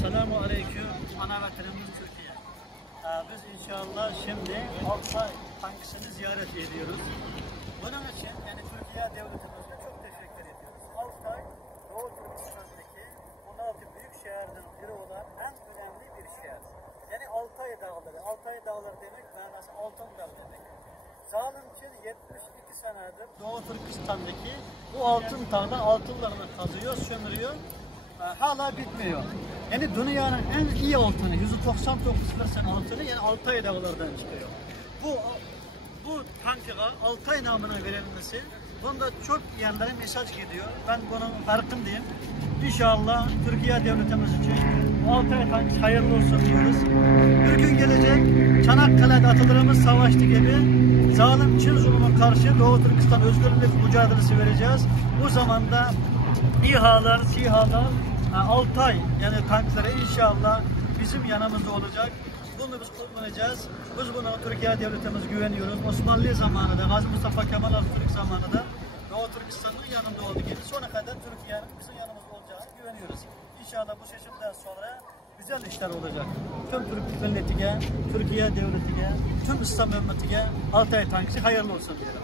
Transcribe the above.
Selamun Aleyküm. Ana vatanımız Türkiye. Biz inşallah şimdi Altay tankısını ziyaret ediyoruz. Bunun için yani Türkiye devletimizle çok teşekkür ediyoruz. Altay, Doğu Türkistan'daki 16 büyük şehirden biri olan en önemli bir şehir. Yani Altay Dağları. Altay Dağları demek manası altın dağ demek. Zalimçil 72 senedir Doğu Türkistan'daki bu altın dağda altınlarını kazıyor, sömürüyor. Hala bitmiyor. Yani dünyanın en iyi altını, %99% altını yani Altay Dağları'dan çıkıyor. Bu tankıya Altay namına verilmesi, bunda çok yerlere mesaj gidiyor. Ben bunun farkındayım. İnşallah Türkiye devletimiz için Altay tankı hayırlı olsun diyoruz. Bir gün gelecek Çanakkale'de atalarımız savaştı gibi zalim Çin zulmüne karşı Doğu Türkistan özgürlük mücadelesi vereceğiz. Bu zamanda İHA'lar, SİHA'lar, Altay yani tankları inşallah bizim yanımızda olacak. Bunu biz kullanacağız. Biz buna Türkiye devletimiz güveniyoruz. Osmanlı zamanında, Gazi Mustafa Kemal Atatürk zamanında Doğu Türkistan'ın yanında olduğu gibi sona kadar Türkiye'nin bizim yanımızda olacağını güveniyoruz. İnşallah bu seçimden sonra güzel işler olacak. Tüm Türk milletine, Türkiye devletine, tüm İslam ümmetine Altay tankisi hayırlı olsun diyelim.